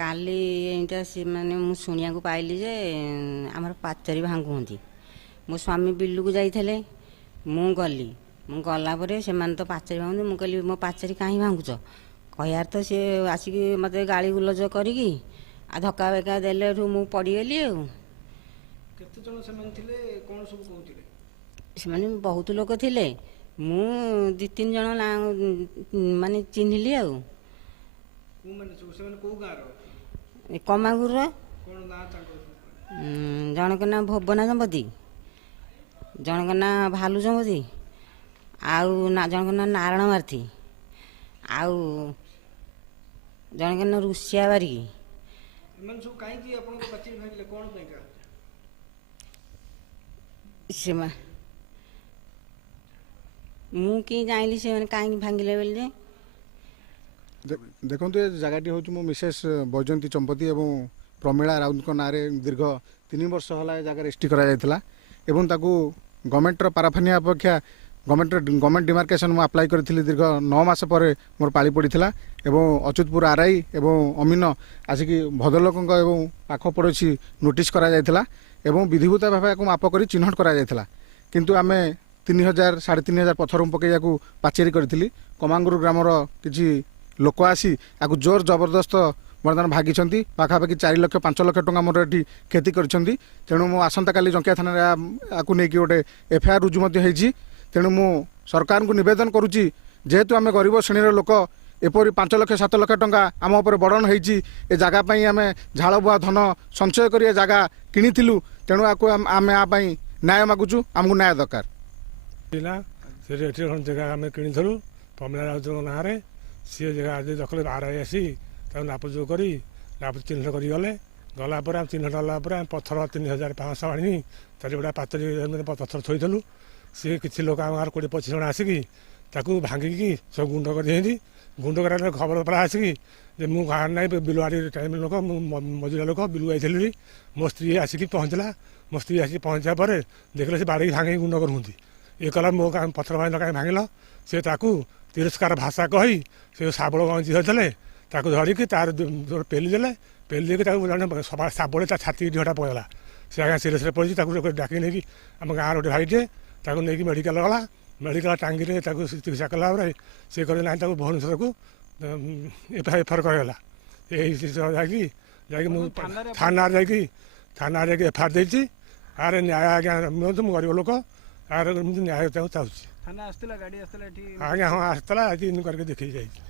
କାଲି ଏଇଟା ସେମାନେ ମୁଁ ଶୁଣିବାକୁ ପାଇଲି ଯେ ଆମର ପାଚେରୀ ଭାଙ୍ଗୁଛନ୍ତି। ମୋ ସ୍ୱାମୀ ବିଲକୁ ଯାଇଥିଲେ, ମୁଁ ଗଲି। ମୁଁ ଗଲା ପରେ ସେମାନେ ତ ପାଚେରୀ ଭାଙ୍ଗୁଛନ୍ତି। ମୁଁ କହିଲି ମୋ ପାଚେରୀ କାହିଁ ଭାଙ୍ଗୁଛ? କହିବାର ତ ସିଏ ଆସିକି ମୋତେ ଗାଳି ଗୁଲଜ କରିକି ଆଉ ଧକ୍କା ବେକା ଦେଲେଠୁ ମୁଁ ପଡ଼ିଗଲି ଆଉ। କେତେ ଜଣ ସେମାନେ ଥିଲେ, କ'ଣ ସବୁ କହୁଥିଲେ? ସେମାନେ ବହୁତ ଲୋକ ଥିଲେ, ମୁଁ ଦୁଇ ତିନି ଜଣ ମାନେ ଚିହ୍ନିଲି ଆଉ। କୋଉମାନେ ସବୁ? ସେମାନେ କୋଉ ଗାଁର? କମାଗୁର। କ'ଣ ନାଁ ତାଙ୍କର? ଜଣଙ୍କ ନାଁ ଭବନା ଦମ୍ପତି, ଜଣଙ୍କ ନାଁ ଭାଲୁ ଦମ୍ପତି, ଆଉ ଜଣଙ୍କ ନାଁ ନାରାୟଣ ମାର୍ଥୀ, ଆଉ ଜଣଙ୍କ ନାଁ ରୁଷିଆ ବାରିକି। ଏମାନେ ସବୁ କାହିଁକି ଆପଣଙ୍କ ପାଚେରୀ ଭାଙ୍ଗିଲେ, କ'ଣ ପାଇଁକା? ମୁଁ କି ଜାଣିଲି ସେମାନେ କାହିଁକି ଭାଙ୍ଗିଲେ ବୋଲି ଯେ। ଦେଖନ୍ତୁ, ଏ ଜାଗାଟି ହେଉଛି ମୋ ମିସେସ୍ ବୈଜୟନ୍ତୀ ଚମ୍ପତି ଏବଂ ପ୍ରମିଳା ରାଉତଙ୍କ ନାଁରେ ଦୀର୍ଘ 3 ବର୍ଷ ହେଲା ଏ ଜାଗା ରେଜିଷ୍ଟ୍ରି କରାଯାଇଥିଲା ଏବଂ ତାକୁ ଗଭର୍ଣ୍ଣମେଣ୍ଟର ପାରାଫାନିଆ ଅପେକ୍ଷା ଗଭର୍ଣ୍ଣମେଣ୍ଟ ଡିମାର୍କେସନ୍ ମୁଁ ଆପ୍ଲାଏ କରିଥିଲି। ଦୀର୍ଘ 9 ମାସ ପରେ ମୋର ପାଳି ପଡ଼ିଥିଲା ଏବଂ ଅଚ୍ୟୁତପୁର ଆର୍ଆଇ ଏବଂ ଅମିନ ଆସିକି ଭଦ୍ରଲୋକଙ୍କ ଏବଂ ପାଖ ପଡ଼ୋଶୀ ନୋଟିସ୍ କରାଯାଇଥିଲା ଏବଂ ବିଧିଭୂତ ଭାବେ ଏହାକୁ ମାପ କରି ଚିହ୍ନଟ କରାଯାଇଥିଲା। କିନ୍ତୁ ଆମେ 3000 3500 ପଥର ପକାଇବାକୁ ପାଚେରୀ କରିଥିଲି। କମାଙ୍ଗୁରୁ ଗ୍ରାମର କିଛି ଲୋକ ଆସି ଆକୁ ଜୋର ଜବରଦସ୍ତ ବର୍ତ୍ତମାନ ଭାଗିଛନ୍ତି। ପାଖାପାଖି 4 ଲକ୍ଷ 5 ଲକ୍ଷ ଟଙ୍କା ମୋର ଏଠି କ୍ଷତି କରିଛନ୍ତି। ତେଣୁ ମୁଁ ଆସନ୍ତାକାଲି ଜଙ୍କିଆ ଥାନାରେ ଆକୁ ନେଇକି ଗୋଟେ ଏଫଆଇଆର୍ ରୁଜୁ ମଧ୍ୟ ହେଇଛି। ତେଣୁ ମୁଁ ସରକାରଙ୍କୁ ନିବେଦନ କରୁଛି, ଯେହେତୁ ଆମେ ଗରିବ ଶ୍ରେଣୀର ଲୋକ, ଏପରି 5 ଲକ୍ଷ 7 ଲକ୍ଷ ଟଙ୍କା ଆମ ଉପରେ ବର୍ଡ଼ନ ହେଇଛି। ଏ ଜାଗା ପାଇଁ ଆମେ ଝାଳ ବୁହା ଧନ ସଞ୍ଚୟ କରି ଏ ଜାଗା କିଣିଥିଲୁ। ତେଣୁ ଆକୁ ଆମେ ଆ ପାଇଁ ନ୍ୟାୟ ମାଗୁଛୁ, ଆମକୁ ନ୍ୟାୟ ଦରକାର। ଏଠି ଜାଗା ଆମେ କିଣିଥିଲୁ ପ୍ରମିଳା ରାଉତଙ୍କ ନାଁରେ। ସିଏ ଜାଗା ଆଜି ଦଖଲ ଆର୍ଆଇ ଆସି ତାକୁ ନାପଜୋକ କରି ଚିହ୍ନଟ କରି ଗଲେ। ଗଲା ପରେ ଆମେ ଚିହ୍ନଟ ହେଲା ପରେ ଆମେ ପଥର 3500 ଆଣି ଚାରିପଟା ପାଚେରୀ ପଥର ଥୋଇଥିଲୁ। ସିଏ କିଛି ଲୋକ ଆମ ଗାଁର 20-25 ଜଣ ଆସିକି ତାକୁ ଭାଙ୍ଗିକି ସବୁ ଗୁଣ୍ଡ କରିଦିଅନ୍ତି। ଗୁଣ୍ଡ କରିବା ଖବର ପାଲା ଆସିକି ଯେ ମୁଁ ଗାଁରେ ନାହିଁ, ବିଲବାଡ଼ି ଟାଇମ୍ ଲୋକ, ମୁଁ ମଜୁରିଆ ଲୋକ, ବିଲକୁ ଯାଇଥିଲି। ମୋ ସ୍ତ୍ରୀ ଆସିକି ପହଞ୍ଚିଲା। ମୋ ସ୍ତ୍ରୀ ଆସିକି ପହଞ୍ଚିବା ପରେ ଦେଖିଲେ ସେ ବାଡ଼ିକି ଭାଙ୍ଗିକି ଗୁଣ୍ଡ କରୁଛନ୍ତି। ଇଏ କହିଲା ମୋ ପଥର ଭାଙ୍ଗିଲ କାହିଁ ଭାଙ୍ଗିଲ? ସେ ତାକୁ ତିରସ୍କାର ଭାଷା କହି ସେ ଶାବଳ ଗଞ୍ଜି ଧରିଥିଲେ, ତାକୁ ଧରିକି ତାର ପେଲି ଦେଲେ। ପେଲି ଦେଇକି ତାକୁ ଜଣେ ଶାବଳରେ ତା ଛାତି ଦେହଟା ପଳେଇଲା। ସେ ଆଜ୍ଞା ସିରିୟସ୍ରେ ପଡ଼ିଛି। ତାକୁ ଡାକି ନେଇକି ଆମ ଗାଁର ଗୋଟେ ଭାଇଟିଏ ତାକୁ ନେଇକି ମେଡ଼ିକାଲ ଗଲା। ମେଡ଼ିକାଲ ଟାଙ୍ଗିରେ ତାକୁ ଚିକିତ୍ସା କଲା ପରେ ସେ କହିଲେ ନାହିଁ, ତାକୁ ଭୁବନେଶ୍ୱରକୁ ଏଫଆଇଆର୍ କରାଗଲା। ଏଇ ଯାଇକି ମୁଁ ଥାନାରେ ଯାଇକି ଏଫଆଇଆର୍ ଦେଇଛି। ଆରେ ନ୍ୟାୟ ଆଜ୍ଞା ମିଳନ୍ତୁ, ମୁଁ ଗରିବ ଲୋକ, ଆର ଏମିତି ନ୍ୟାୟ ତାକୁ ଚାହୁଁଛି। ଥାନା ଆସିଥିଲା, ଗାଡ଼ି ଆସିଥିଲା ଏଠି? ଆଜ୍ଞା ହଁ ଆସିଥିଲା, ଆଜି କରିକି ଦେଖିକି ଯାଇଛି।